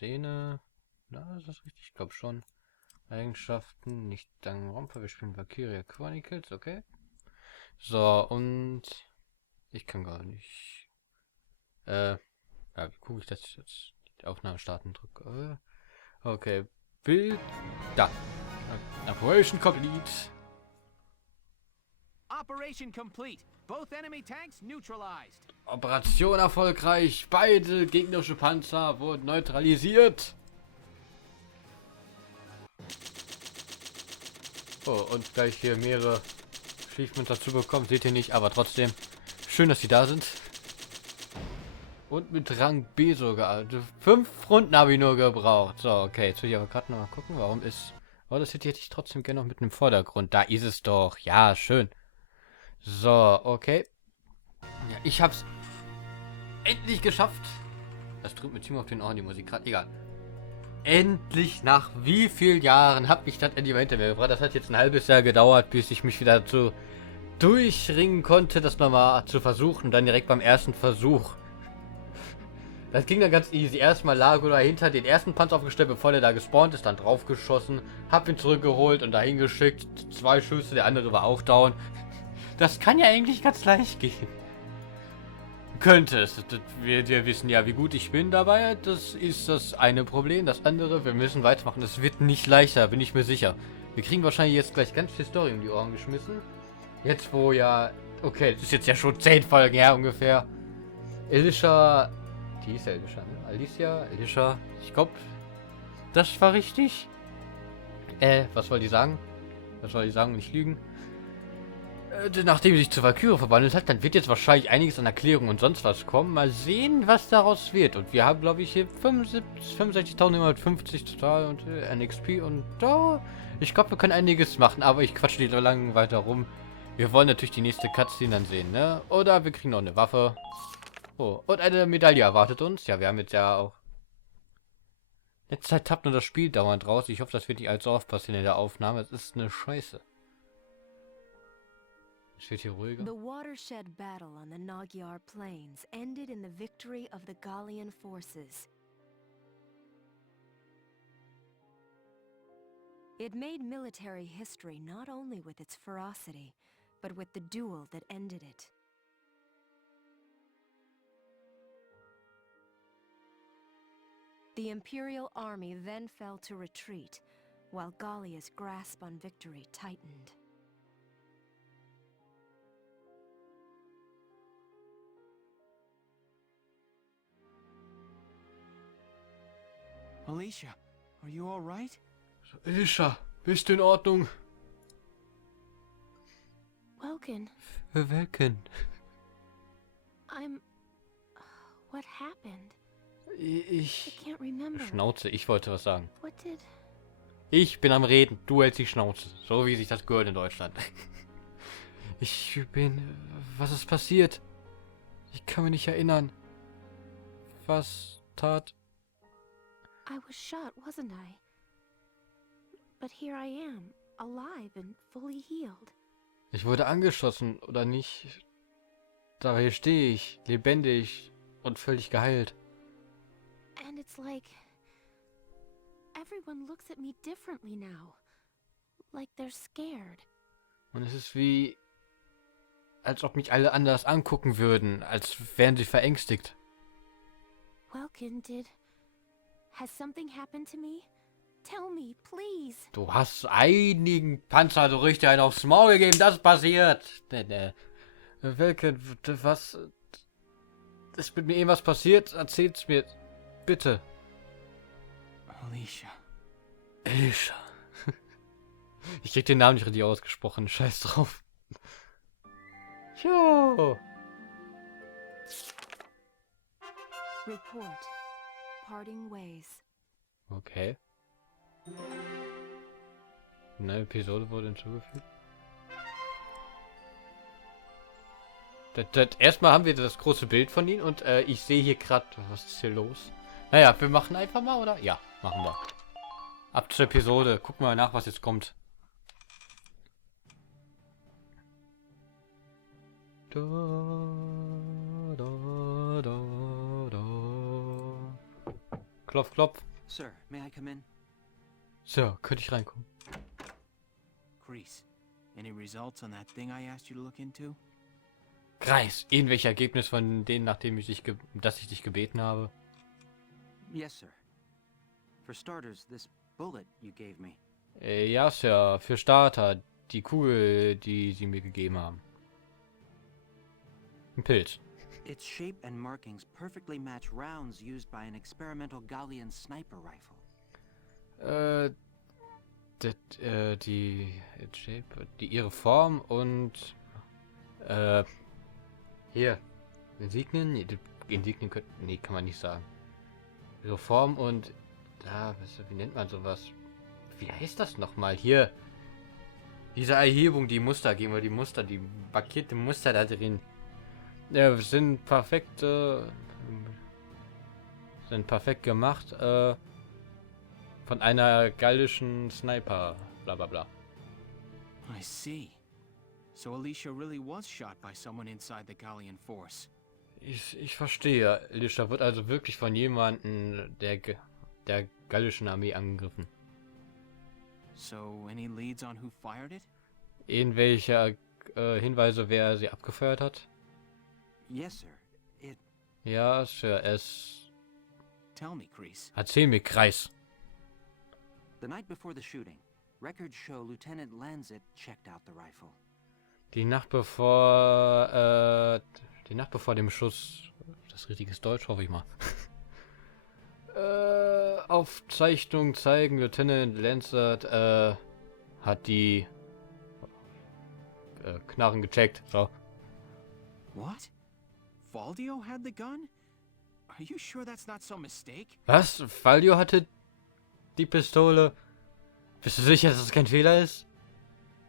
Szene. Na, ist das richtig? Ich glaube schon. Eigenschaften, nicht Danganronpa, wir spielen Valkyria Chronicles, okay. So, und ich kann gar nicht. Ja, wie gucke ich das jetzt? Die Aufnahme starten, drücke. Okay, Bild. Da. Operation complete. Operation complete. Both enemy tanks neutralized. Operation erfolgreich. Beide gegnerische Panzer wurden neutralisiert. Oh, und gleich hier mehrere Achievements dazu bekommen. Seht ihr nicht, aber trotzdem. Schön, dass sie da sind. Und mit Rang B sogar. Also 5 Runden habe ich nur gebraucht. So, okay. Jetzt will ich aber gerade noch mal gucken, warum ist... Oh, das hätte ich trotzdem gerne noch mit einem Vordergrund. Da ist es doch. Ja, schön. So, okay. Ja, ich hab's endlich geschafft. Das drückt mir ziemlich auf den Ohren, die Musik gerade. Egal. Endlich nach wie vielen Jahren habe ich das endlich mal hinter mir gebracht. Das hat jetzt ein halbes Jahr gedauert, bis ich mich wieder dazu durchringen konnte, das nochmal zu versuchen. Dann direkt beim ersten Versuch. Das ging dann ganz easy. Erstmal Lago dahinter, den ersten Panzer aufgestellt, bevor der da gespawnt ist, dann draufgeschossen, hab ihn zurückgeholt und dahin geschickt. 2 Schüsse, der andere war auch down. Das kann ja eigentlich ganz leicht gehen. Könnte es. Wir wissen ja, wie gut ich bin dabei. Das ist das eine Problem. Das andere, wir müssen weitermachen. Es wird nicht leichter, bin ich mir sicher. Wir kriegen wahrscheinlich jetzt gleich ganz viel Story um die Ohren geschmissen. Jetzt wo ja... Okay, das ist jetzt ja schon 10 Folgen her ungefähr. Elisha... Die ist ja Elisha, ne? Alicia, Elisha. Ich glaube, das war richtig. Was soll die sagen? Was soll die sagen? Nicht lügen. Nachdem sie sich zu Valkyrie verwandelt hat, dann wird jetzt wahrscheinlich einiges an Erklärungen und sonst was kommen. Mal sehen, was daraus wird. Und wir haben, glaube ich, hier 65.150 total und NXP und da... Ich glaube, wir können einiges machen, aber ich quatsche nicht so lange weiter rum. Wir wollen natürlich die nächste Cutscene dann sehen, ne? Oder wir kriegen noch eine Waffe. Oh, und eine Medaille erwartet uns. Ja, wir haben jetzt ja auch... Letzte Zeit tappt nur das Spiel dauernd raus. Ich hoffe, das wird nicht allzu oft passieren in der Aufnahme. Es ist eine Scheiße. Es wird hier ruhiger. The watershed battle on the Nagyar Plains ended in the victory of the Gallian forces. It made military history not only with its ferocity, but with the duel that ended it. The Imperial army then fell to retreat, while Gallia's grasp on victory tightened. Alicia, are you all right? Elisha, bist du in Ordnung? Welkin, Willkommen. What happened? I Ich... can't remember. Schnauze, ich wollte was sagen. What did... Ich bin am Reden, du hältst die Schnauze. So wie sich das gehört in Deutschland. Ich bin... Was ist passiert? Ich kann mich nicht erinnern. Was tat... I was shot, wasn't I? But here I am, alive and fully healed. Ich wurde angeschossen, oder nicht? Dabei stehe ich, lebendig und völlig geheilt. And it's like... everyone looks at me differently now. Like they're scared. Und es ist wie... als ob mich alle anders angucken würden, als wären sie verängstigt. Welkin, has something happened to me? Tell me, please. Du hast einigen Panzer so richtig einen aufs Maul gegeben, das ist passiert. Welke, was... Ist mit mir irgendwas passiert? Erzähl's mir, bitte. Alicia. Elisha. Ich krieg den Namen nicht richtig ausgesprochen, scheiß drauf. Jo. Report. Parting ways. Okay. Eine Episode wurde hinzugefügt. Erstmal haben wir das große Bild von ihnen und ich sehe hier gerade, was ist hier los? Naja, wir machen einfach mal, oder? Ja, machen wir. Ab zur Episode. Gucken wir mal nach, was jetzt kommt. Da, da, da, da. Klopf, klopf. Sir, may I come in? So, könnte ich reinkommen? Kreese, any results on that thing I asked you to look into? Kreis, irgendwelche Ergebnis von denen, nachdem ich dich dass ich dich gebeten habe? Yes, sir. For starters, this bullet you gave me. Ja, Sir, für Starter, die Kugel, die sie mir gegeben haben. Ein Pilz. Its shape and markings perfectly match rounds used by an experimental Gallian sniper rifle. Ihre Form und hier Insignien, nee, Insignien nee, kann man nicht sagen. Ihre Form und wie nennt man sowas? Wie heißt das nochmal hier? Diese Erhebung, die Muster geben wir die Muster, die markierte Muster da drin. Ja, sind perfekt gemacht von einer gallischen Sniper, bla bla bla. I see. So Alicia really was shot by someone inside the Gallian force. Ich verstehe. Alicia wird also wirklich von jemandem der gallischen Armee angegriffen. So any leads on who fired it? Irgendwelche Hinweise, wer sie abgefeuert hat? Yes, sir. It... Ja, Sir, es... Tell me, Kreese. Erzähl mir, Kreis. The night before the shooting, records show Lieutenant Lancet checked out the rifle. Die Nacht bevor dem Schuss... Das ist richtiges Deutsch, hoffe ich mal. Aufzeichnungen zeigen, Lieutenant Lancet hat die Knarren gecheckt. So. What? Valdio had the gun? Are you sure that's not some mistake? Was? Valdio hatte die Pistole? Bist du sicher, dass das kein Fehler ist?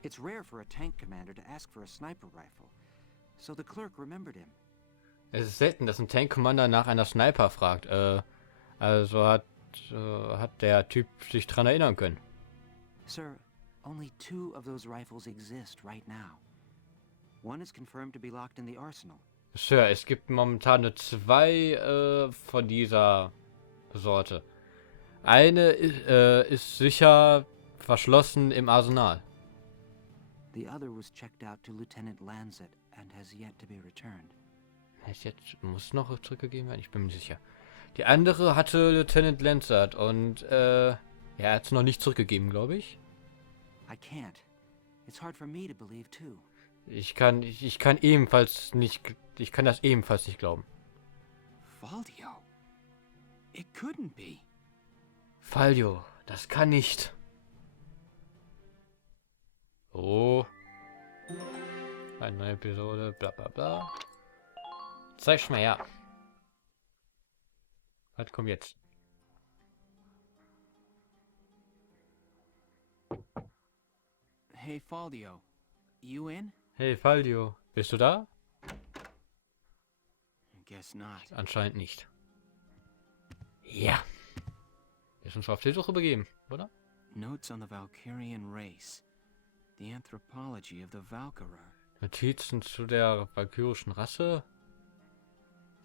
It's rare for a tank commander to ask for a sniper rifle, so the clerk remembered him. Es ist selten, dass ein Tank-Commander nach einer Sniper fragt. Also hat der Typ sich dran erinnern können. Sir, only 2 of those rifles exist right now. One is confirmed to be locked in the arsenal. Sir, es gibt momentan nur 2 von dieser Sorte. Eine ist sicher verschlossen im Arsenal. The other was checked out to Lieutenant Lancet and has yet to be returned. Jetzt muss noch zurückgegeben werden, ich bin mir sicher. Die andere hatte Lieutenant Lancet und er hat es noch nicht zurückgegeben, glaube ich. I can't. It's hard for me to believe too. Ich kann das ebenfalls nicht glauben. Valdio? It couldn't be. Valdio, das kann nicht. Oh. Eine neue Episode, bla bla bla. Zeig's mal her. Was kommt jetzt? Hey, Valdio. You in? Hey Valdio, bist du da? Guess not. Anscheinend nicht. Ja. Ist uns auf die Suche begeben, oder? Notes on the Valkyrian race. The anthropology of the Valkyrier. Notizen zu der valkyrischen Rasse.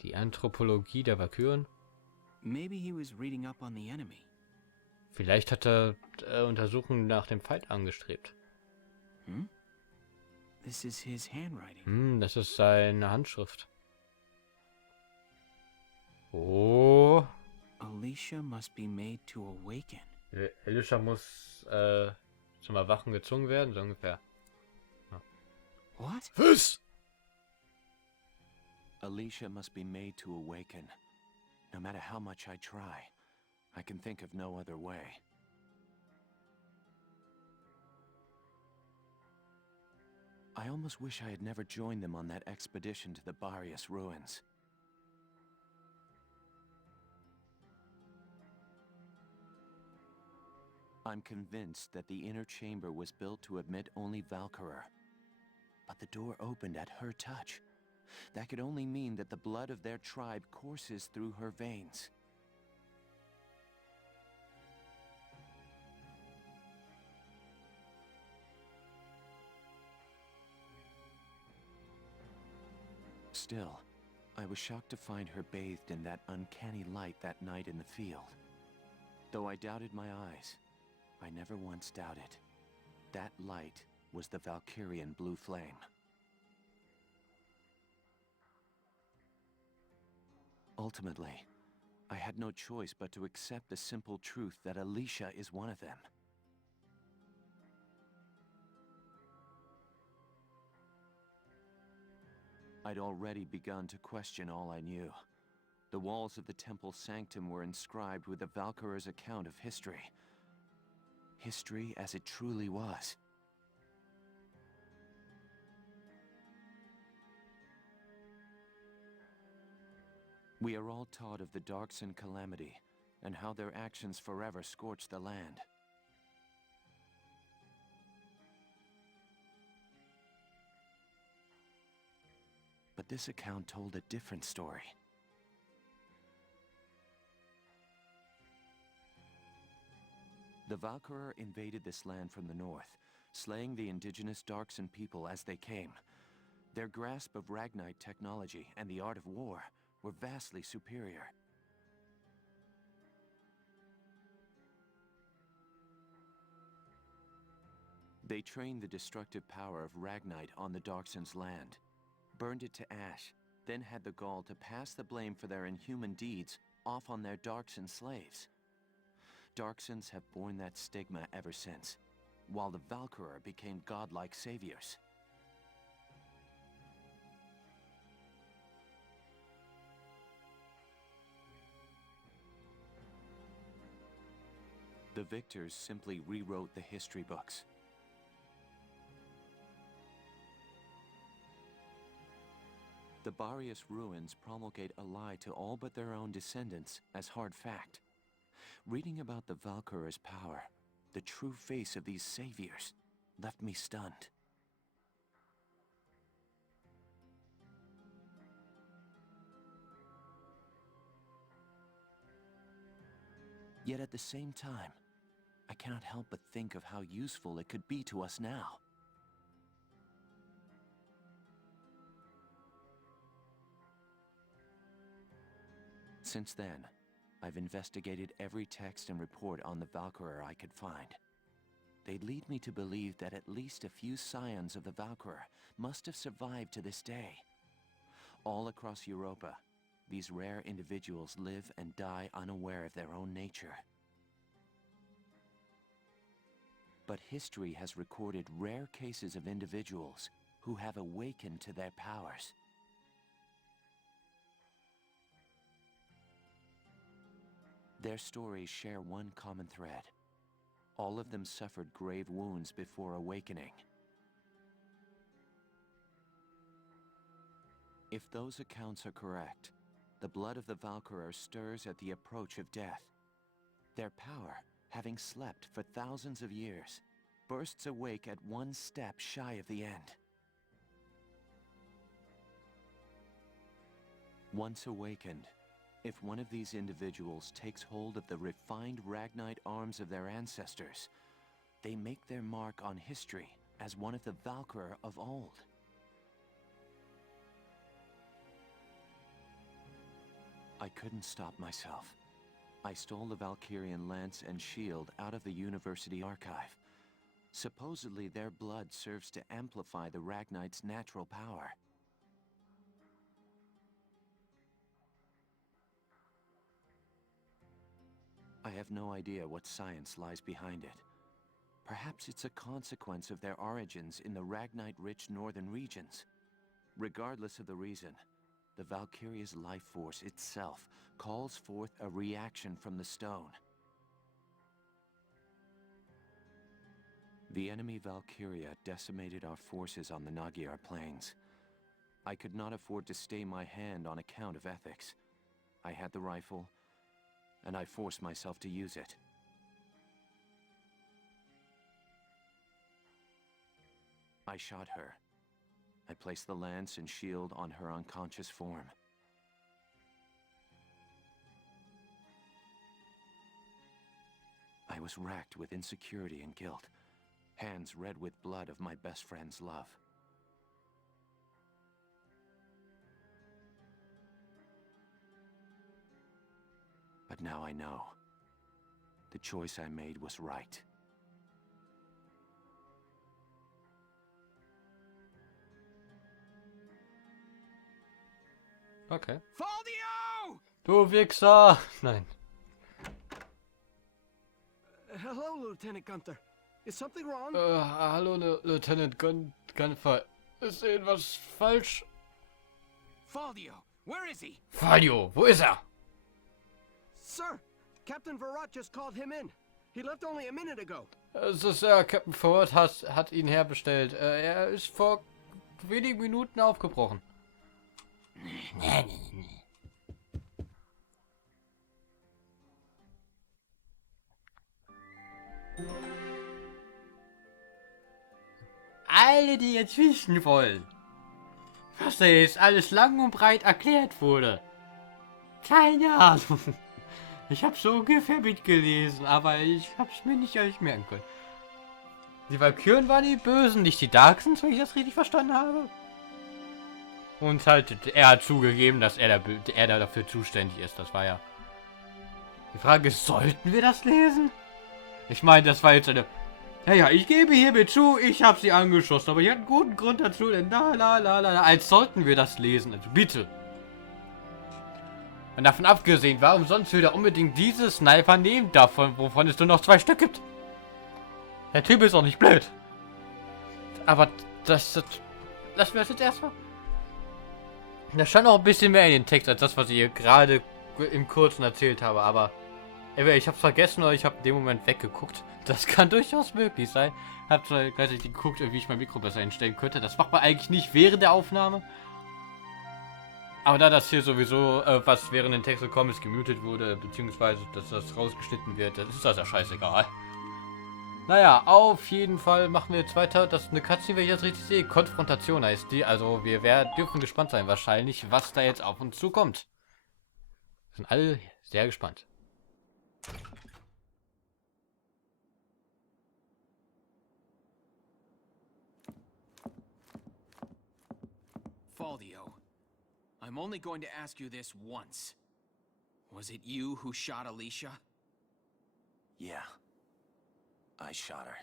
Die Anthropologie der Valkyren. Maybe he was reading up on the enemy. Vielleicht hat er Untersuchungen nach dem Feind angestrebt. Hmm? This is his handwriting. Das ist seine Handschrift. Oh. Alicia must be made to awaken. Alicia muss zum Erwachen gezwungen werden, so ungefähr. Ja. What? Was? Alicia must be made to awaken. No matter how much I try, I can think of no other way. I almost wish I had never joined them on that expedition to the Barrios ruins. I'm convinced that the inner chamber was built to admit only Valkyrier. But the door opened at her touch. That could only mean that the blood of their tribe courses through her veins. Still, I was shocked to find her bathed in that uncanny light that night in the field. Though I doubted my eyes, I never once doubted. That light was the Valkyrian blue flame. Ultimately, I had no choice but to accept the simple truth that Alicia is one of them. I'd already begun to question all I knew. The walls of the temple sanctum were inscribed with the Valkyrier's account of history. History as it truly was. We are all taught of the Darkson calamity, and how their actions forever scorched the land. But this account told a different story. The Valkyrier invaded this land from the north, slaying the indigenous Darkson people as they came. Their grasp of Ragnite technology and the art of war were vastly superior. They trained the destructive power of Ragnite on the Darkson's land, burned it to ash, then had the gall to pass the blame for their inhuman deeds off on their Darkson slaves. Darksons have borne that stigma ever since, while the Valkyrier became godlike saviors. The victors simply rewrote the history books. The Barrius ruins promulgate a lie to all but their own descendants as hard fact. Reading about the Valkyrier's power, the true face of these saviors, left me stunned. Yet at the same time, I cannot help but think of how useful it could be to us now. Since then, I've investigated every text and report on the Valkyrier I could find. They lead me to believe that at least a few scions of the Valkyrier must have survived to this day. All across Europa, these rare individuals live and die unaware of their own nature. But history has recorded rare cases of individuals who have awakened to their powers. Their stories share one common thread. All of them suffered grave wounds before awakening. If those accounts are correct, the blood of the Valkyrier stirs at the approach of death. Their power, having slept for thousands of years, bursts awake at one step shy of the end. Once awakened, if one of these individuals takes hold of the refined Ragnite arms of their ancestors, they make their mark on history as one of the Valkyrier of old. I couldn't stop myself. I stole the Valkyrian lance and shield out of the university archive. Supposedly their blood serves to amplify the Ragnite's natural power. I have no idea what science lies behind it. Perhaps it's a consequence of their origins in the Ragnite-rich northern regions. Regardless of the reason, the Valkyria's life force itself calls forth a reaction from the stone. The enemy Valkyria decimated our forces on the Magyar plains. I could not afford to stay my hand on account of ethics. I had the rifle, and I forced myself to use it. I shot her. I placed the lance and shield on her unconscious form. I was racked with insecurity and guilt, hands red with blood of my best friend's love. But now I know. the choice I made was right. Okay. Faldio! Du Wichser! Nein. Hello, Lieutenant Gunther. Is something wrong? Hallo, Lieutenant Gunfer. Ist irgendwas falsch? Faldio, where is he? Falio, wo ist er? Sir, Captain Verrat just called him in. He left only a minute ago. Es ist Captain Vorwärts hat ihn herbestellt. Er ist vor wenigen Minuten aufgebrochen. Alle, die jetzt wissen wollen, was da jetzt alles lang und breit erklärt wurde. Keine Ahnung. Ich habe so ungefähr mitgelesen, aber ich habe es mir nicht alles merken können. Die Valkyren waren die Bösen, nicht die Darksons, wenn ich das richtig verstanden habe. Und halt, er hat zugegeben, dass er da dafür zuständig ist. Das war ja... Die Frage ist, sollten wir das lesen? Ich meine, das war jetzt eine... Ja, ich gebe hiermit zu, ich habe sie angeschossen, aber ich hatte einen guten Grund dazu, denn als sollten wir das lesen, also bitte. Und davon abgesehen, warum sonst würde er unbedingt diese Sniper nehmen, wovon es nur noch 2 Stück gibt? Der Typ ist auch nicht blöd. Aber lassen wir das jetzt erstmal. Da stand auch ein bisschen mehr in den Text, als das, was ich hier gerade im Kurzen erzählt habe, aber... Ich hab's vergessen oder ich habe in dem Moment weggeguckt. Das kann durchaus möglich sein. Hab zwar gleichzeitig geguckt, wie ich mein Mikro besser einstellen könnte. Das macht man eigentlich nicht während der Aufnahme. Aber da das hier sowieso, was während den Text gekommen ist, gemutet wurde, beziehungsweise, dass das rausgeschnitten wird, dann ist das ja scheißegal. Naja, auf jeden Fall machen wir jetzt weiter. Das ist eine Cutscene, wenn ich das richtig sehe. Konfrontation heißt die. Also wir dürfen gespannt sein wahrscheinlich, was da jetzt auf uns zukommt. Wir sind alle sehr gespannt. Faldio, I'm only going to ask you this once. Was it you who shot Alicia? Yeah. I shot her.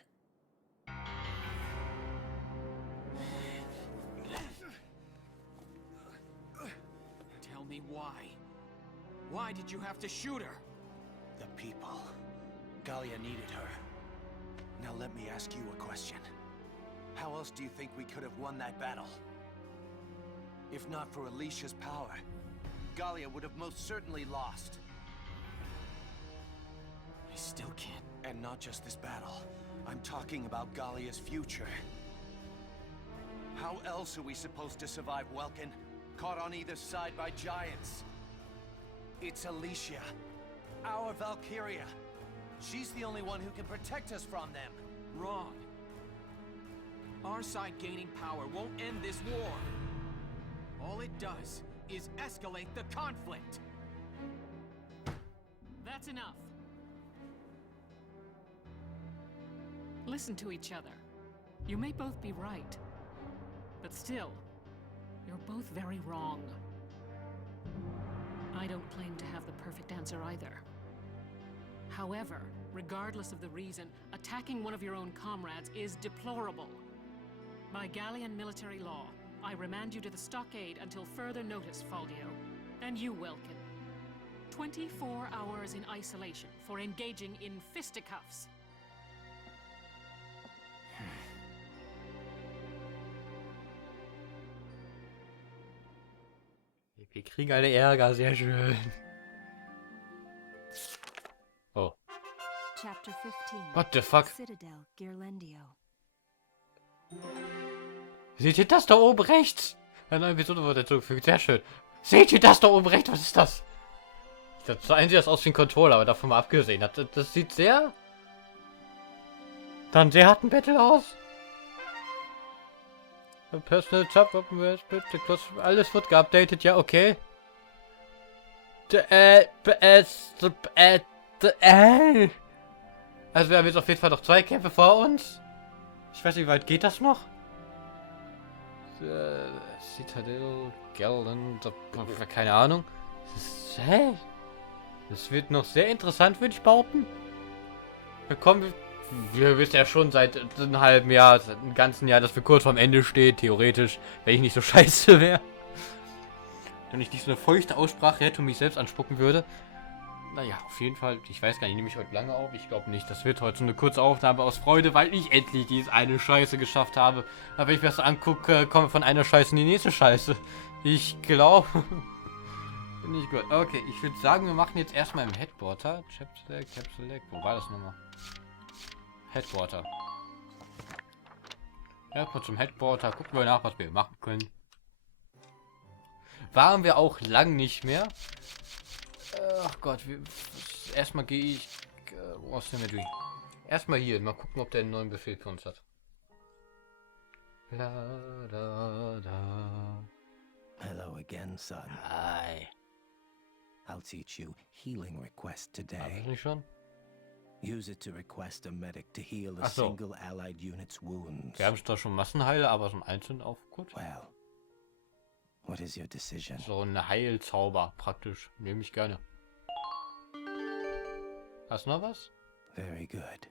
Tell me why. Why did you have to shoot her? The people. Gallia needed her. Now let me ask you a question. How else do you think we could have won that battle? If not for Alicia's power, Gallia would have most certainly lost. I still can't. And not just this battle. I'm talking about Gallia's future. How else are we supposed to survive Welkin? Caught on either side by giants. It's Alicia. Our Valkyria. She's the only one who can protect us from them. Wrong. Our side gaining power won't end this war. All it does is escalate the conflict. That's enough. Listen to each other. You may both be right, but still, you're both very wrong. I don't claim to have the perfect answer either. However, regardless of the reason, attacking one of your own comrades is deplorable. By Gallian military law, I remand you to the stockade until further notice, Faldio. And you, Welkin. 24 hours in isolation for engaging in fisticuffs. Wir kriegen eine Ärger, sehr schön. Oh. Chapter 15. What the fuck? Citadel, Ghirlandaio. Seht ihr das da oben rechts? Eine neue Episode wurde hinzugefügt, sehr schön. Seht ihr das da oben rechts? Was ist das? Das sah eigentlich aus wie ein Controller, aber davon mal abgesehen. Das sieht sehr... Dann sehr harten Battle aus. Personal Tab, alles wird geupdatet, ja, okay. Also wir haben jetzt auf jeden Fall noch 2 Kämpfe vor uns. Ich weiß nicht, wie weit geht das noch? Citadel, Galland, keine Ahnung. Hä? Das wird noch sehr interessant, würde ich behaupten. Willkommen. Wir wissen ja schon seit einem halben Jahr, seit einem ganzen Jahr, dass wir kurz vorm Ende stehen, theoretisch, wenn ich nicht so scheiße wäre. Wenn ich nicht so eine feuchte Aussprache hätte und mich selbst anspucken würde. Naja, auf jeden Fall, ich weiß gar nicht, nehme ich heute lange auf? Ich glaube nicht. Das wird heute so eine kurze Aufnahme aus Freude, weil ich endlich diese eine Scheiße geschafft habe. Aber wenn ich mir das angucke, komme von einer Scheiße in die nächste Scheiße. Ich glaube... Bin nicht gut. Okay, ich würde sagen, wir machen jetzt erstmal im Headquarter. Tab Select. Wo war das nochmal? Headquarter. Erstmal zum Headquarter. Gucken wir nach, was wir machen können. Waren wir auch lang nicht mehr. Ach Gott, erstmal gehe ich... Wo ist denn der durch? Erstmal hier, mal gucken, ob der einen neuen Befehl für uns hat. Hello again, son. Hi. I'll teach you healing request Haben wir today. nicht schon? Use it to request a medic to heal a Ach so. single allied unit's wounds. Wir haben zwar schon Massenheile, aber so ein Einzelnen auch gut. Well, what is your decision? So ein Heilzauber praktisch. Nehme ich gerne. Hast du noch was? Very good.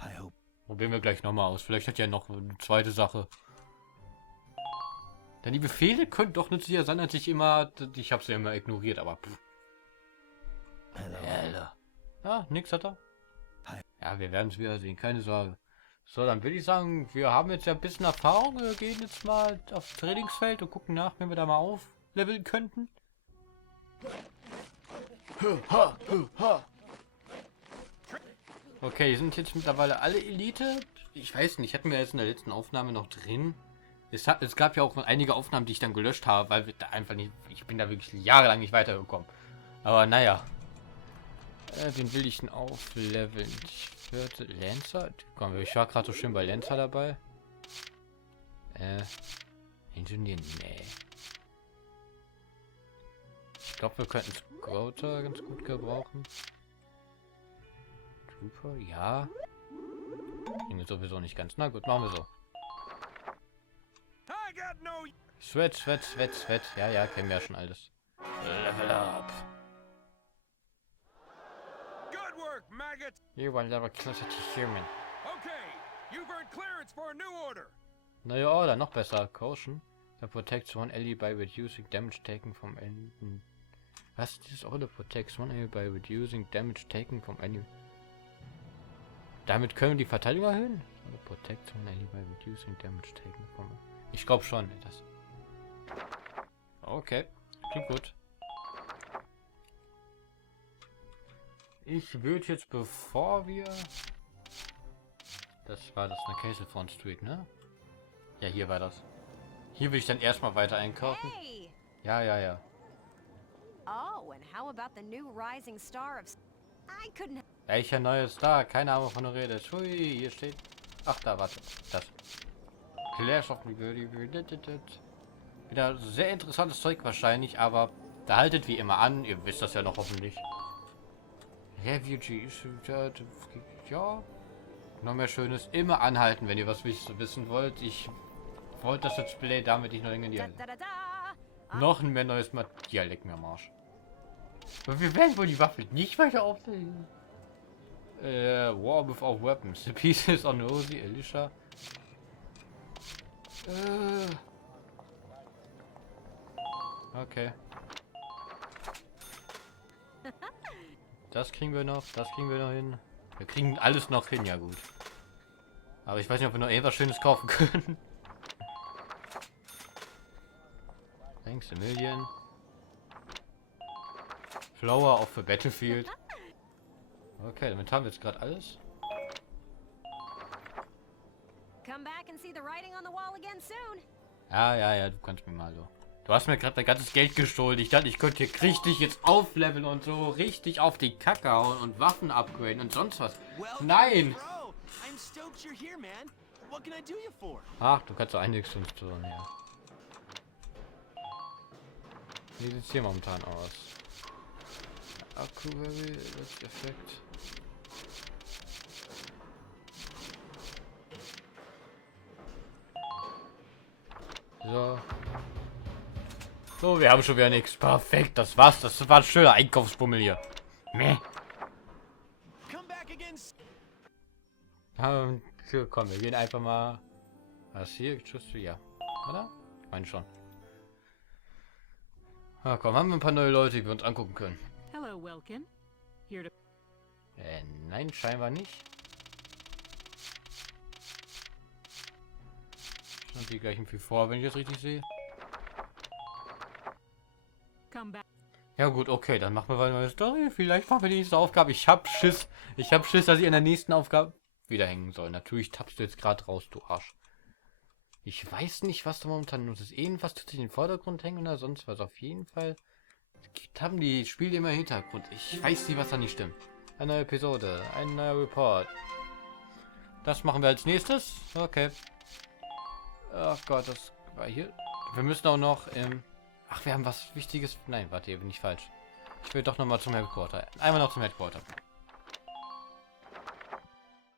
I hope. Probieren wir gleich nochmal aus. Vielleicht hat ja noch eine zweite Sache. Denn die Befehle können doch nützlicher sein, als ich immer... Ich habe sie immer ignoriert, aber... Pff. Hello. Ja, nix hat er. Hi. Ja, wir werden es wieder sehen, keine Sorge. So, dann würde ich sagen, wir haben jetzt ja ein bisschen Erfahrung. Wir gehen jetzt mal aufs Trainingsfeld und gucken nach, wenn wir da mal aufleveln könnten. Okay, sind jetzt mittlerweile alle Elite. Ich weiß nicht, hatten wir jetzt in der letzten Aufnahme noch drin? Es gab ja auch einige Aufnahmen, die ich dann gelöscht habe, weil wir da einfach nicht... Ich bin da wirklich jahrelang nicht weitergekommen. Aber naja. Den will ich denn aufleveln? Ich würde... Lancer? Komm, ich war gerade so schön bei Lancer dabei. Ingenieur? Nee. Ich glaube, wir könnten Scouter ganz gut gebrauchen. Trooper? Ja. Kriegen wir sowieso nicht ganz. Na gut, machen wir so. Sweat. Ja, ja, kennen wir ja schon alles. Level up. Good work, maggot. You are level closer to human. Okay, you've earned clearance for a new order. Neue Order, noch besser. Caution. That protects one ally by reducing damage taken from enemy. Was? Dieses Order protects one ally by reducing damage taken from enemy. Damit können wir die Verteidigung erhöhen? Order protects one ally by reducing damage taken from... Ich glaube schon, das... Okay, klingt gut. Ich würde jetzt, bevor wir... Das war das eine Castlefront Street, ne? Ja, hier war das. Hier will ich dann erstmal weiter einkaufen. Hey! Ja. Oh, and how about the new rising star of... I couldn't... Welcher neue Star? Keine Ahnung, von der Rede. Hui, hier steht... Ach, da, warte. Das. Clash of Wieder sehr interessantes Zeug wahrscheinlich, aber da haltet wie immer an. Ihr wisst das ja noch hoffentlich. Refugee. Ja. Noch mehr Schönes. Immer anhalten, wenn ihr was wissen wollt. Ich wollte das Let's Play, damit ich noch länger in die... Noch ein mehr neues Material, leck mir am Arsch. Aber wir werden wohl die Waffe nicht weiter aufnehmen. War without weapons. The pieces on Nosy, Elisha. Okay. Das kriegen wir noch hin. Wir kriegen alles noch hin, ja gut. Aber ich weiß nicht, ob wir noch irgendwas Schönes kaufen können. Thanks a million. Flower auch für Battlefield. Okay, damit haben wir jetzt gerade alles. Come back and see the writing on the wall again soon. Ja, du kannst mir mal so. Du hast mir gerade dein ganzes Geld gestohlen. Ich dachte, ich könnte hier richtig jetzt aufleveln und so richtig auf die Kacke hauen und Waffen upgraden und sonst was. Nein! Ach, du kannst so einiges tun, ja. Wie sieht es hier momentan aus? Akku, das Effekt. So. So, wir haben schon wieder nichts. Perfekt, das war's. Das war ein schöner Einkaufsbummel hier. Meh. begins. So, komm, wir gehen einfach mal. Was hier? Tschüss, ja. Oder? Ich meine schon. Ah, komm, haben wir ein paar neue Leute, die wir uns angucken können. Hello, Welkin. Here to... Nein, scheinbar nicht. Und die gleichen wie vor, wenn ich das richtig sehe. Come back. Ja gut, okay, dann machen wir eine neue Story. Vielleicht machen wir die nächste Aufgabe. Ich hab Schiss. Ich hab Schiss, dass ich in der nächsten Aufgabe wieder hängen soll. Natürlich tappst du jetzt gerade raus, du Arsch. Ich weiß nicht, was da momentan los ist. Irgendwas tut sich in den Vordergrund hängen oder sonst was. Auf jeden Fall haben die Spiele immer im Hintergrund. Ich weiß nicht, was da nicht stimmt. Eine neue Episode, ein neuer Report. Das machen wir als nächstes. Okay. Ach Gott, das war hier. Wir müssen auch noch ach, wir haben was Wichtiges. Nein, warte, hier bin ich falsch. Ich will doch noch mal zum Headquarter. Einmal noch zum Headquarter.